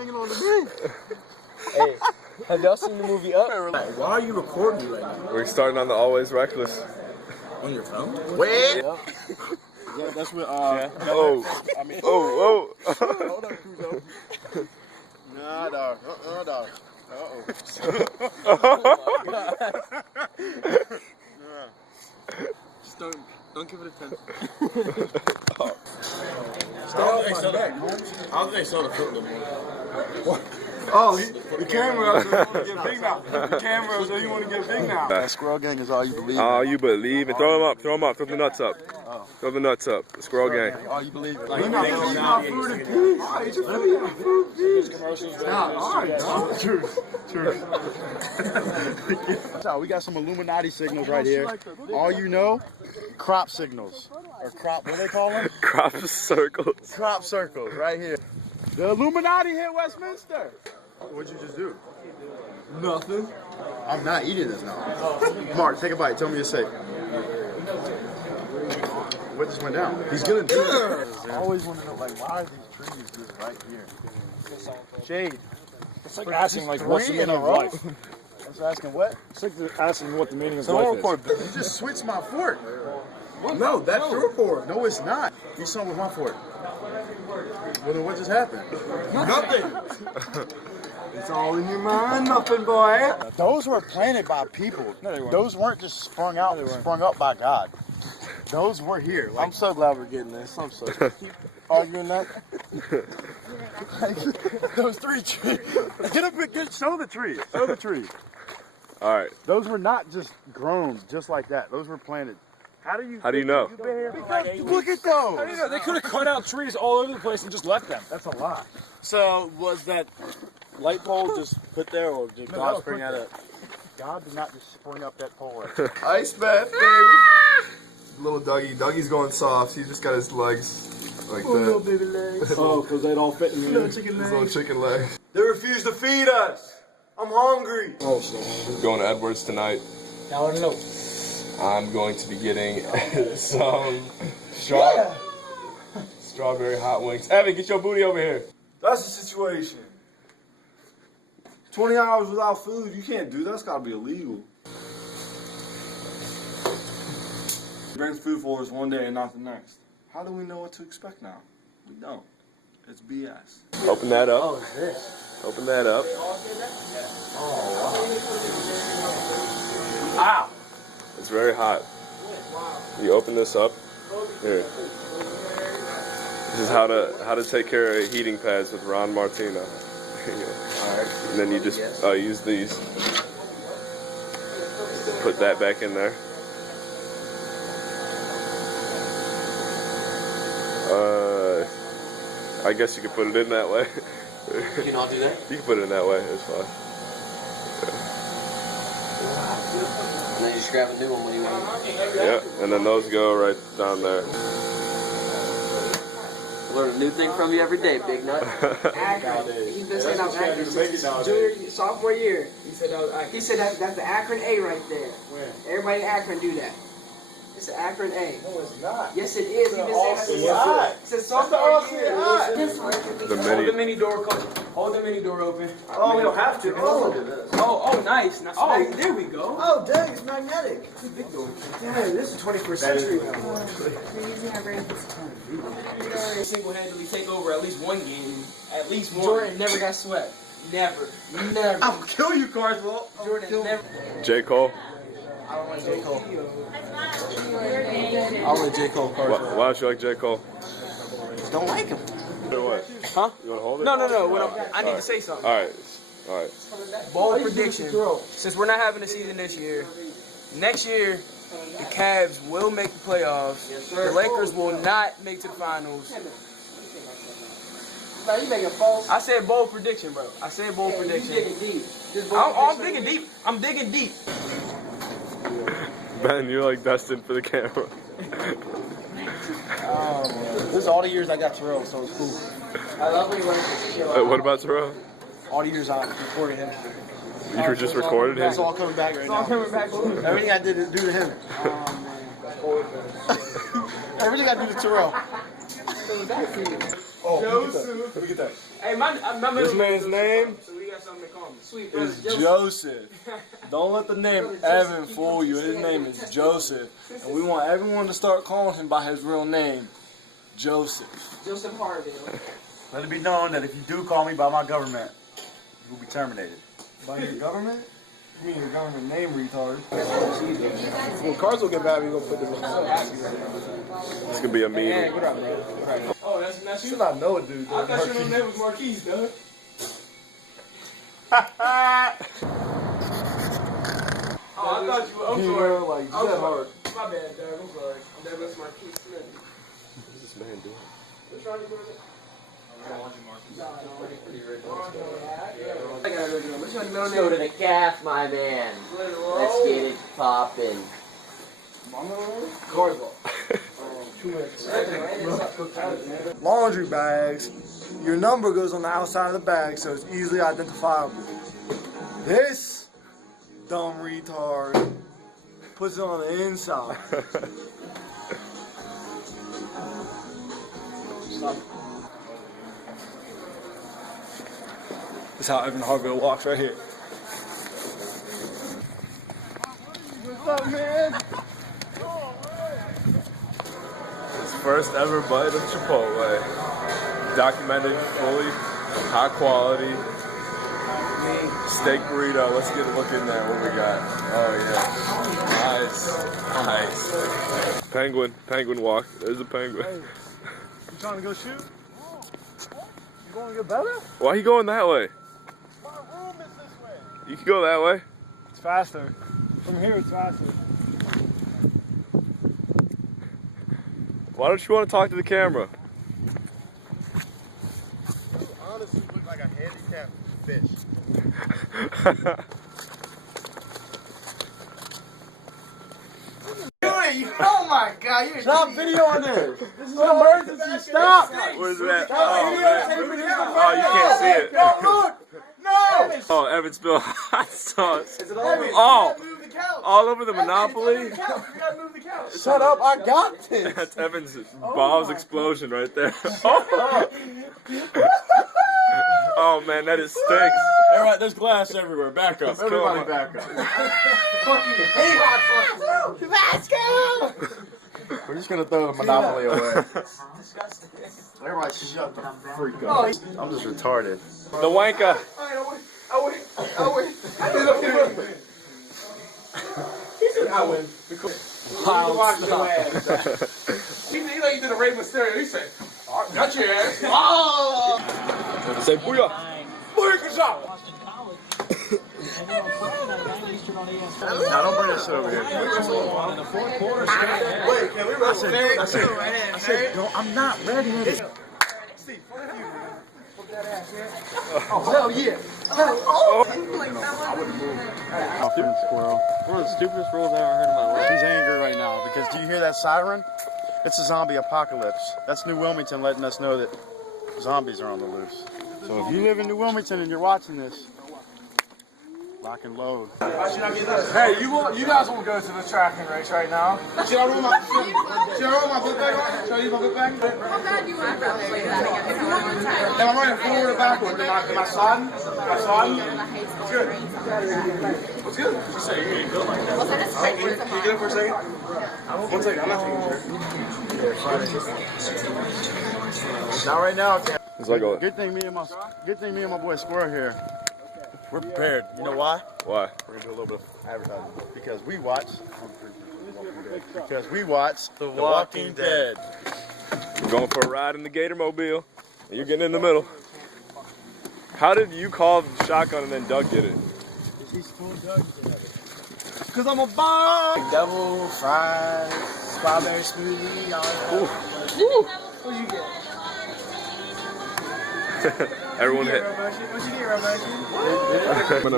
hanging on to me. Hey, have y'all seen the movie Up? Why are you recording me right now? We're starting on the Always Reckless. On your phone? Wait. Yeah, that's what. Oh. I mean, Oh. hold up, Cruzo. Nah, dog. Dog. Uh-oh. Oh my God. Just don't give it attention. Stay off my neck. I don't think they saw the foot no more. Oh, the camera, so you want to get big now. The camera, so you want to get big now. That squirrel gang is all you believe in. All you believe. And throw them up. Throw the nuts up. Oh. Throw the nuts up. The squirrel gang. All you believe in. Like, he's not food and peace. He's just food and peace. True. So we got some Illuminati signals right here. All you know, crop signals. Or crop, what do they call them? Crop circles. Crop circles, right here. The Illuminati hit Westminster. What'd you just do? Nothing. I'm not eating this now. Mark, take a bite. Tell me you're safe. What just went down? He's gonna do it. I always want to know, like, why are these trees just right here? Shade. It's like asking, like, what's the meaning of life? That's asking what? It's like asking what the meaning of life is. You just switched my fork. What? No, that's your fork. No, it's not. You saw with my fork. Well, then what just happened? Nothing. It's all in your mind, nothing, boy. Those were planted by people. No, they weren't. Those weren't just sprung out, sprung up by God. Those were here. Like, I'm so glad we're getting this. I'm so keep arguing that. those 3 trees. Get up and show the tree. Show the tree. All right. Those were not just grown just like that. Those were planted. How do you know? Because look at those. How do you know? They could have cut out trees all over the place and just left them. That's a lot. So was that light pole just put there, or did God spring that up? God did not just spring up that pole. Ice bath, baby. Little Dougie. Dougie's going soft. He just got his legs like that. Little baby legs. Oh, because they'd all fit in there. Little chicken His legs. little chicken legs. They refuse to feed us. I'm hungry. Oh, so. Going to Edwards tonight. Now I know. I'm going to be getting some strawberry hot wings. Evan, get your booty over here. That's the situation. 20 hours without food, you can't do that. That's gotta be illegal. He brings food for us one day and not the next. How do we know what to expect now? We don't. It's BS. Open that up. Oh, it's this. Open that up. Oh, wow. Ow! It's very hot. You open this up. Here. This is how to take care of heating pads with Ron Martino. And then you just use these. Put that back in there. I guess you could put it in that way. You can all do that? You can put it in that way. It's fine. And then you just grab a new one when you want. Yeah, and then those go right down there. Learn a new thing from you every day, big nut. Akron. He's been saying I'm Akron since sophomore year. He said that's the Akron A right there. Where? Everybody in Akron do that. It's an Akron A. No, it's not. Yes, it is. He's been saying that since That's the sophomore RCI. year. The Hold the mini. mini door. Hold the mini door open. Oh, we don't have to. Oh, nice. Oh, there we go. Oh, dang, it's magnetic. Big door. Damn, this is 21st century. Single-handedly take over at least one game. At least one. Jordan never got swept. Never. I'll kill you, Carswell. Jordan never. J. Cole. I don't like J. Cole. I like J. Cole, Carswell. Why don't you like J. Cole? Just don't like him. Or what? Huh? You want to hold it? No. I need to say something. All right. Bold prediction. Since we're not having a season this year, next year the Cavs will make the playoffs. The Lakers will not make to the finals. I said bold prediction, bro. I said bold prediction. You digging deep. I'm digging deep. I'm digging deep. Ben, you're like destined for the camera. This is all the years I got Terrell, so it's cool. I love when you want What about Terrell? All the years I recorded him. You were just recorded him? It's all coming back right now. Everything I did to do to him. Everything I do to Terrell. Oh, look at that. Hey, my This man's name so we got something to call me. Sweet is Joseph. Don't let the name Evan fool you. His name is Joseph. And we want everyone to start calling him by his real name, Joseph. Joseph Harville. Let it be known that if you do call me by my government, you will be terminated. By your government? You mean your government name, retard? When cars will get bad, we gonna put this on. It's gonna be a meeting. Hey, what up, bro? Oh, that's you? Should I know it, dude? I thought your name was Marquise, dog. Oh, I thought you were. I'm sorry. Like, I'm that sorry. hard. My bad, dog. I'm sorry. That was Marquise Smith. What is this man doing? Which one you doing? Let's go to the calf, my man. Let's get it poppin'. Laundry bags. Your number goes on the outside of the bag, so it's easily identifiable. This dumb retard puts it on the inside. This is how Evan Harville walks right here. What's up, man? His first ever bite of Chipotle. Documented fully, high quality. Steak burrito. Let's get a look in there. What we got? Oh yeah. Nice. Penguin. Penguin walk. There's a penguin. Hey, you trying to go shoot? You going to get better? Why are you going that way? My room is this way. You can go that way. It's faster. From here, it's faster. Why don't you want to talk to the camera? You honestly look like a handicapped fish. Oh my God! You're Stop videoing this. This is an emergency. Stop. What is that? Stop Oh, videotaping man. this. Oh, you can't see it. No, look. No. Oh, Evan spilled hot sauce. Oh, all over the Monopoly. Shut up. I got this. That's Evan's balls explosion right there. Oh man, that is stinks. All right, there's glass everywhere. Back up. Everybody back up. We're just going to throw the Monopoly away. Everybody shut the freak up. I'm just retarded. The wanker. He like you did a Raven Stereo. He said, "Got your ass." Say booyah. Booyah, good job. Now don't bring that shit over here. Wait, can we run I said, no, I'm not ready. Oh, hell yeah. Stupid squirrel. One of the stupidest rules I've ever heard in my life. She's angry right now because do you hear that siren? It's a zombie apocalypse. That's New Wilmington letting us know that zombies are on the loose. So if you live in New Wilmington and you're watching this, lock and load. Hey, you guys won't go to the tracking race right now. Should I roll my book bag on? Should I use my book bag? How bad you want to play that again? If you want to time. Am I running forward or backward? Am I sliding? Am I sliding? What's good. What's good? You say you ain't good like that. Can you get up for a second? 1 second, I'm not taking a shirt. Not right now, Cam. It's like a. Good thing me and my boy Squirrel here. We're prepared. You know why? Why? We're gonna do a little bit of advertising because we watch The Walking Dead. You're going for a ride in the Gator Mobile, and you're getting in the middle. How did you call shotgun and then Doug get it? Because I'm a bomb. Double fried strawberry smoothie. What'd you get? Everyone hit. What'd you get, Roboshi? I'm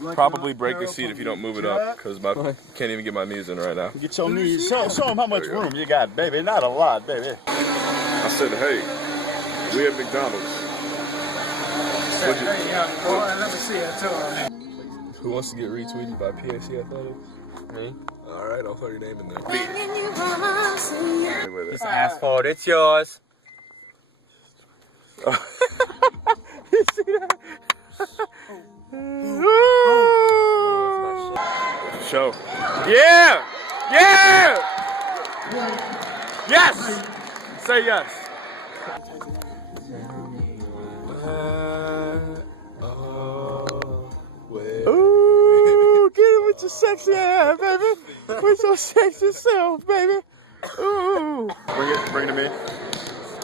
gonna probably break the seat if you don't move it up, because I can't even get my knees in right now. Get your knees. Show them how much room you got, baby. Not a lot, baby. I said, hey, we at McDonald's. Let me see it too. Who wants to get retweeted by PAC Athletics? Me. All right, I'll throw your name in there. This asphalt, it's yours. You see that? Show. Yeah! Yeah! Yes! Say yes. Ooh, get it with your sexy ass, baby. With your sexy self, baby. Ooh. Bring it to me.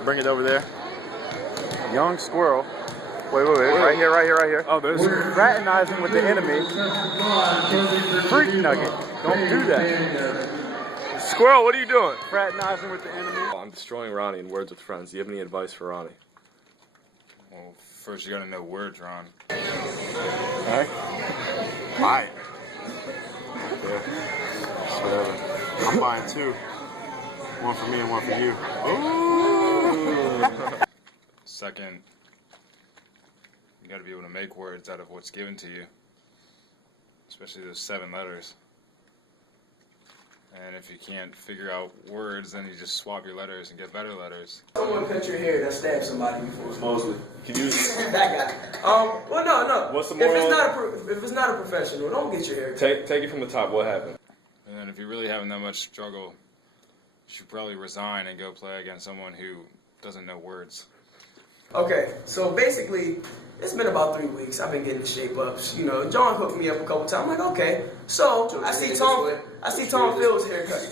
Bring it over there. Young squirrel. Wait. Right here. Oh, there's. Fraternizing with the enemy. Freak nugget. Don't do that. Squirrel, what are you doing? Fraternizing with the enemy. I'm destroying Ronnie in Words with Friends. Do you have any advice for Ronnie? Well, first you gotta know words, Ron. Alright. Buy it. Yeah. Whatever. I'm buying two. One for me and one for you. Ooh. Second, you gotta be able to make words out of what's given to you, especially those 7 letters. And if you can't figure out words, then you just swap your letters and get better letters. Someone cut your hair that stabbed somebody before. Mosley. Can you? That guy. Well, no. What's the If moral? it's not a professional, don't get your hair cut. Take it from the top. What happened? And then if you're really having that much struggle, you should probably resign and go play against someone who doesn't know words. Okay, so basically, it's been about 3 weeks. I've been getting the shape ups. You know, John hooked me up a couple times. I'm like, okay. So I see Tom Phil's haircut.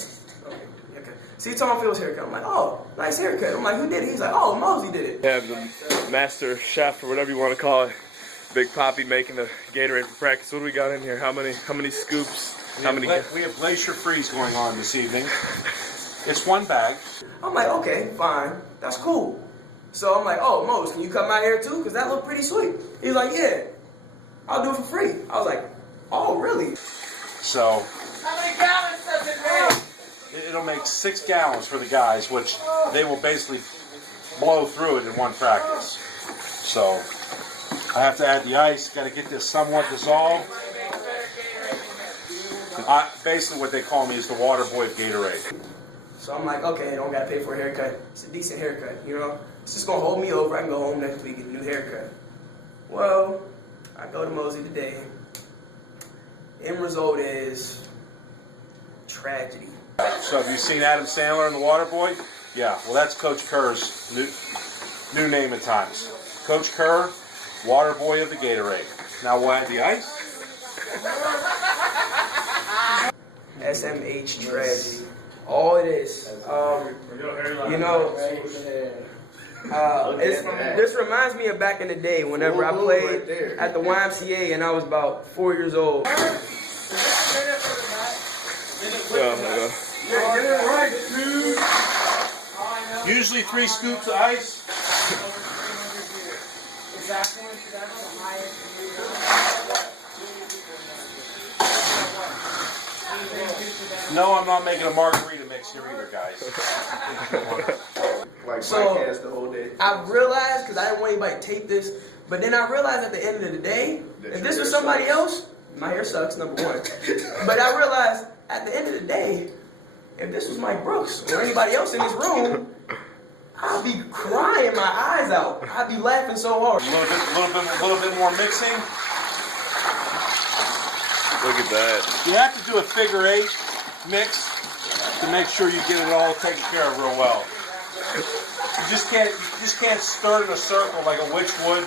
Okay. See Tom Phil's haircut. I'm like, oh, nice haircut. I'm like, who did it? He's like, oh, Mosey did it. We have the master chef or whatever you want to call it, Big Poppy, making the Gatorade for practice. What do we got in here? How many scoops? We have Glacier Freeze going on this evening. It's 1 bag. I'm like, okay, fine. That's cool. So I'm like, oh, Mose, can you cut my hair too? Because that looked pretty sweet. He's like, yeah, I'll do it for free. I was like, oh, really? So How many gallons does it make? it'll make 6 gallons for the guys, which they will basically blow through it in one practice. So I have to add the ice. Got to get this somewhat dissolved. Basically what they call me is the water boy of Gatorade. So I'm like, okay, I don't got to pay for a haircut. It's a decent haircut, you know? It's just going to hold me over. I can go home next week and get a new haircut. Well, I go to Mosey today. End result is tragedy. So have you seen Adam Sandler in The Water Boy? Yeah, well that's Coach Kerr's new name at times. Coach Kerr, Water Boy of the Gatorade. Now we'll add the ice. SMH tragedy. All it is. You know, this reminds me of back in the day whenever I played at the YMCA and I was about 4 years old. Usually 3 scoops of ice. No, I'm not making a margarita mix here either, guys. So I realized, because I didn't want anybody to tape this, but then I realized at the end of the day, if this was somebody else, my hair sucks, number one. But I realized at the end of the day, if this was Mike Brooks or anybody else in this room, I'd be crying my eyes out. I'd be laughing so hard. A little bit more mixing. Look at that. You have to do a figure 8 mix to make sure you get it all taken care of real well. You just can't stir it in a circle like a Witchwood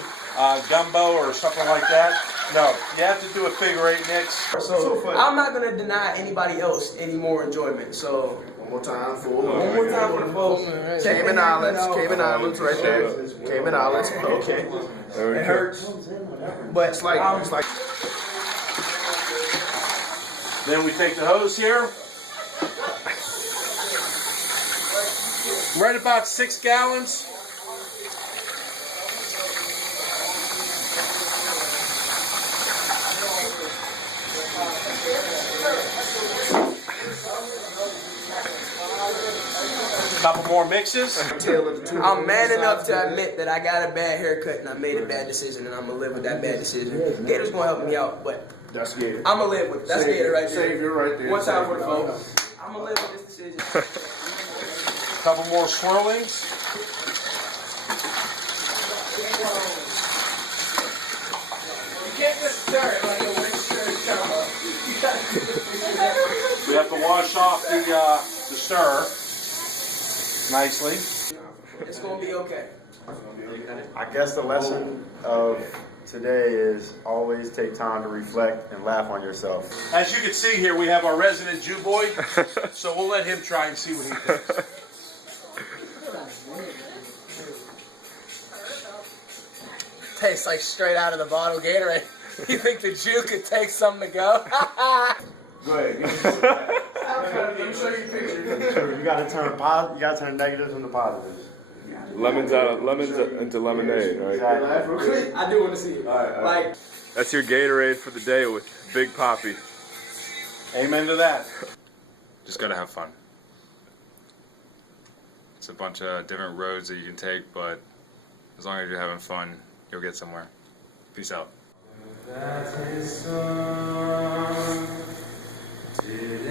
gumbo or something like that. No, you have to do a figure 8 mix. So I'm not gonna deny anybody else any more enjoyment. So One more time for the folks. Cayman Islands right there. Cayman Islands. Okay. It hurts, but It's like Then we take the hose here. Right about 6 gallons. Couple more mixes. I'm man enough to admit that I got a bad haircut and I made a bad decision and I'm gonna live with that bad decision. Gator's gonna help me out, but that's Gator. I'm gonna live with it. That's Gator right there. Savior right there. One time for the folks. I'm gonna live with this decision. Couple more swirlings. We have to wash off the stir nicely. It's gonna be okay. I guess the lesson of today is always take time to reflect and laugh on yourself. As you can see here, we have our resident Jew boy, so we'll let him try and see what he thinks. Tastes like straight out of the bottle Gatorade. You think the Jew could take something to go? Go ahead. Let me show you pictures. You gotta turn negatives into positives. Lemons into lemonade, right? Exactly. I do want to see it. Like, That's your Gatorade for the day with Big Poppy. Amen to that. Just gotta have fun. It's a bunch of different roads that you can take, but as long as you're having fun, you'll get somewhere. Peace out. That his son did